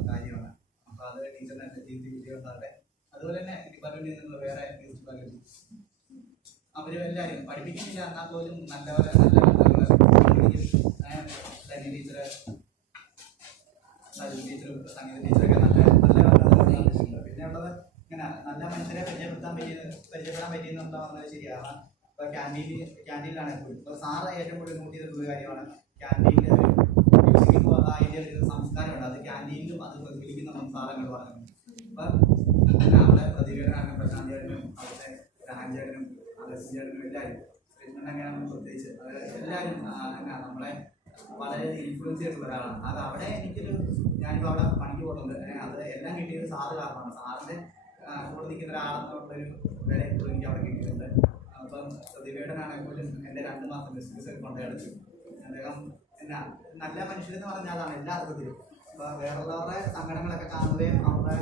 കാര്യമാണ്. അപ്പോൾ അത് ടീച്ചറിനെ ജീവിതത്തിൽ വിജയമുണ്ടാകട്ടെ. അതുപോലെ തന്നെ ഡിപ്പാർട്ട്മെന്റിൽ നിന്ന് വേറെ അവർ എല്ലാവരും പഠിപ്പിക്കുന്നില്ല എന്നാൽ പോലും നല്ല ബന്ധങ്ങൾ ടീച്ചറ് ടീച്ചറും സംഗീത ടീച്ചറൊക്കെ നല്ല ബന്ധങ്ങൾ. പിന്നെ ഉള്ളത് ഇങ്ങനെ നല്ല മനുഷ്യരെ പരിചയപ്പെടാൻ പറ്റിയെന്ന് എന്താ പറഞ്ഞത് ശരിയാണ്. ഇപ്പോൾ ക്യാൻറ്റീനിലാണ് എപ്പോഴും ഇപ്പോൾ സാറ് ഏറ്റവും കൂടുതൽ നോട്ട് ചെയ്തിട്ടുള്ള കാര്യമാണ് ക്യാൻറ്റീനിൽ മ്യൂസിക് അതിൻ്റെ ഒരു സംസ്കാരമുണ്ട്. അത് ക്യാൻറ്റീനിലും അത് പ്രതിഫലിക്കുന്ന സാറങ്ങൾ പറഞ്ഞു. അപ്പം അവിടെ പ്രതികരണമാണ് പ്രശാന്ത് ചേട്ടനും അവിടുത്തെ രാജേട്ടനും ചേട്ടനും എല്ലാവരും അങ്ങനെയാണ് പ്രത്യേകിച്ച് എല്ലാവരും എന്നാ നമ്മളെ വളരെ ഇൻഫ്ലുവൻസ് ചെയ്തിട്ടുള്ള ഒരാളാണ്. അത് അവിടെ എനിക്കൊരു ഞാനിപ്പോൾ അവിടെ പണിക്ക് പോകുന്നുണ്ട്. അത് എല്ലാം കിട്ടിയത് സാറ് കാരണമാണ്. സാറിൻ്റെ കൂടെ നിൽക്കുന്ന ഒരാളെന്നുള്ളൊരു വില എപ്പോഴും എനിക്ക് അവിടെ കിട്ടിയിട്ടുണ്ട്. അപ്പം പ്രതിവേടനാണെങ്കിൽ പോലും എൻ്റെ 2 മാസം ബിസിനസ് കൊണ്ടു അടച്ചു. അദ്ദേഹം എന്നാ നല്ല മനുഷ്യരെന്ന് പറഞ്ഞാൽ അതാണ് എല്ലാ അർത്ഥത്തിലും. അപ്പോൾ വേറുള്ളവരുടെ സങ്കടങ്ങളൊക്കെ കാണുകയും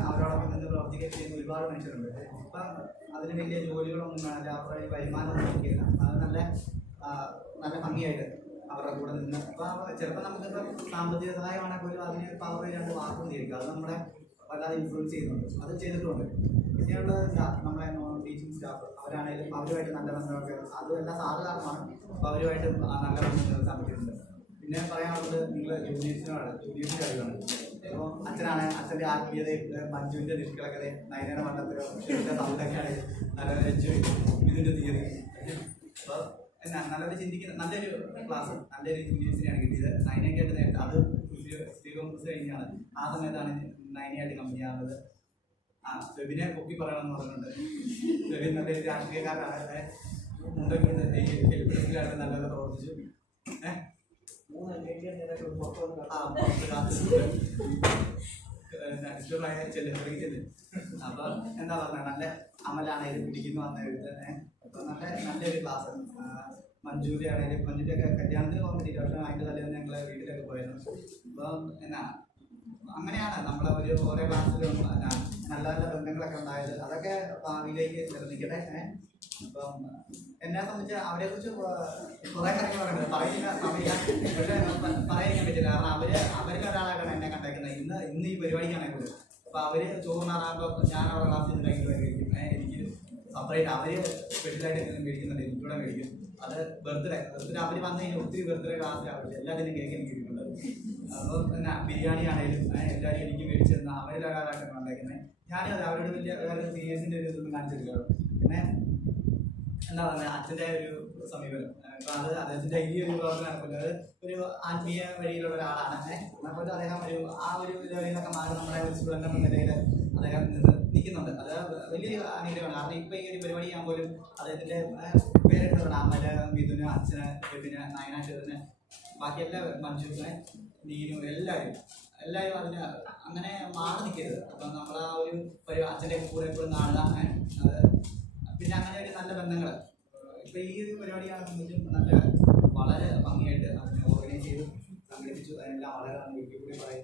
അവരോടൊപ്പം നിന്ന് പ്രവർത്തിക്കുകയും ചെയ്യുന്ന ഒരുപാട് മനുഷ്യരുണ്ട്. ഇപ്പം അതിന് വലിയ ജോലികളൊന്നും വേണമല്ല, അവരുടെ വരുമാനമൊന്നും നോക്കിയില്ല. അത് നല്ല ഭംഗിയായിട്ട് അവരുടെ കൂടെ നിന്ന് ഇപ്പം ചിലപ്പോൾ നമുക്കിപ്പോൾ സാമ്പത്തിക സഹായമാണെങ്കിൽ പോലും അതിന് പവർ 2 വാക്കും തീർക്കുക. അത് നമ്മളെ വല്ലാതെ ഇൻഫ്ലുവൻസ് ചെയ്യുന്നുണ്ട്. അത് ചെയ്തിട്ടുണ്ട്. പിന്നെയുള്ള നമ്മുടെ ടീച്ചിങ് സ്റ്റാഫ് അവരാണെങ്കിലും അവരുമായിട്ട് നല്ല ബന്ധമൊക്കെ അതുമെല്ലാം സാറ് കാരണമാണ്. അപ്പോൾ അവരുമായിട്ട് നല്ല ബന്ധങ്ങൾ സ്ഥാപിച്ചിട്ടുണ്ട്. പിന്നെ പറയാനുള്ളത് നിങ്ങൾ ജൂനിയേഴ്സിൻ്റെ കാര്യമാണ്. ഇപ്പോൾ അച്ഛനാണ് അച്ഛൻ്റെ ആത്മീയതയും മഞ്ജുവിൻ്റെ നിഷ്കളങ്കതയും നയനയുടെ മണ്ഡലത്തിലോ ഷെറിൻ്റെ സൗണ്ടൊക്കെയാണ് നല്ല വെച്ച് ഇതിൻ്റെ തിയറി. അപ്പോൾ എന്നാ നല്ലൊരു ചിന്തിക്കുന്ന നല്ലൊരു ക്ലാസ് നല്ലൊരു ജൂനിയേഴ്സിനെയാണ് കിട്ടിയത്. നയനയൊക്കെ ആയിട്ട് നേരത്തെ അത് സ്ത്രീ കോൺഗ്രസ് കഴിഞ്ഞാണ്. ആ സമയത്താണ് നയനയായിട്ട് കമ്പനി ആവുന്നത്. ഫെബിനെ പൊക്കി പറയണമെന്ന് പറഞ്ഞിട്ടുണ്ട്. ഫെബിൻ നല്ലൊരു രാഷ്ട്രീയക്കാരാണ്. മുണ്ടൊക്കെ ഹെൽപ്പിലായിട്ട് നല്ലപോലെ പ്രവർത്തിച്ചു. അപ്പൊ എന്താ പറഞ്ഞ നല്ല അമലാണേലും പിടിക്കുന്നു വന്ന എഴുത്ത്. അപ്പൊ നല്ലൊരു ക്ലാസ്. മഞ്ജൂരി ആണേലും മഞ്ജൂരി ഒക്കെ കല്യാണത്തിന് പോകാൻ പറ്റിയില്ല. പക്ഷെ അതിൻ്റെ തലേന്ന് ഞങ്ങളെ വീട്ടിലൊക്കെ പോയിരുന്നു. അപ്പം എന്നാ അങ്ങനെയാണ് നമ്മളെ ഓരോ ക്ലാസ്സിലും നല്ല നല്ല ബന്ധങ്ങളൊക്കെ ഉണ്ടായത്. അതൊക്കെ ഭാവിയിലേക്ക് നിൽക്കട്ടെ. അപ്പം എന്നെ സംബന്ധിച്ച് അവരെ കുറിച്ച് കുറെ കാര്യങ്ങൾ പറയുന്നത് പറയുന്ന സമയം പക്ഷേ പറയാൻ പറ്റില്ല. കാരണം അവരിൽ ഒരാളായിട്ടാണ് എന്നെ കണ്ടേക്കുന്നത്. ഇന്ന് ഈ പരിപാടിക്കാണെങ്കിൽ അപ്പോൾ അവർ ചോറിനാറാകുമ്പോൾ ഞാൻ അവരുടെ ക്ലാസ്സിൽ കഴിക്കും. എനിക്ക് സെപ്പറേറ്റ് അവർ സ്പെഷ്യലായിട്ട് എന്തെങ്കിലും മേടിക്കുന്നുണ്ട്. എനിക്കൂടെ മേടിക്കും. അത് ബർത്ത്ഡേ അവർ വന്നു കഴിഞ്ഞാൽ ഒത്തിരി ബർത്ത്ഡേ ക്ലാസ്സിൽ അവർ എല്ലാത്തിനും കേക്ക് എനിക്ക് കിട്ടിയിട്ടുണ്ട്. അപ്പോൾ പിന്നെ ബിരിയാണി ആണെങ്കിലും എല്ലാവരും എനിക്ക് മേടിച്ച് തന്ന അവരിൽ ഒരാളായിട്ടാണ് കണ്ടേക്കുന്നത്. ഞാനത് അവരോട് വലിയ വേറെ സീരിയസിൻ്റെ ഒരു ഇതൊന്നും കാണിച്ചിട്ടില്ല. പിന്നെ എന്താ പറയുക അച്ഛൻ്റെ ഒരു സമീപനം ഇപ്പം അത് അദ്ദേഹത്തിൻ്റെ ഈ ഒരു പ്രവർത്തനം അത് ഒരു ആത്മീയ വഴിയിലുള്ള ഒരാളാണ്. അപ്പോൾ അദ്ദേഹം ഒരു ലെവലിലൊക്കെ മാറി നമ്മുടെ ഒരു സ്റ്റുഡൻ്റ് എന്ന നിലയിൽ അദ്ദേഹം നിൽക്കുന്നുണ്ട്. അത് വലിയൊരു അനുഗ്രഹമാണ്. കാരണം ഇപ്പം ഈ ഒരു പരിപാടി ചെയ്യാൻ പോലും അദ്ദേഹത്തിൻ്റെ പേരെടുത്തതാണ്. അമ്മ മിഥുന് അച്ഛന് പിന്നെ നയനാശേതന് ബാക്കി എല്ലാവരും മഞ്ജുവിനെ നീനു എല്ലാവരും അതിന് അങ്ങനെ മാറി നിൽക്കരുത്. അപ്പം നമ്മൾ ആ ഒരു അച്ഛൻ്റെ കൂടെ എപ്പോഴും നാളുക. അത് പിന്നെ അങ്ങനെ ഒരു നല്ല ബന്ധങ്ങൾ ഇപ്പം ഈ ഒരു പരിപാടിയാണ് സംബന്ധിച്ചും വളരെ ഭംഗിയായിട്ട് അതിനെ ഓർഗനൈസ് ചെയ്ത് സംഘടിപ്പിച്ചു. അതിനെല്ലാം വളരെ വീട്ടിൽ കൂടി പറയുന്നു.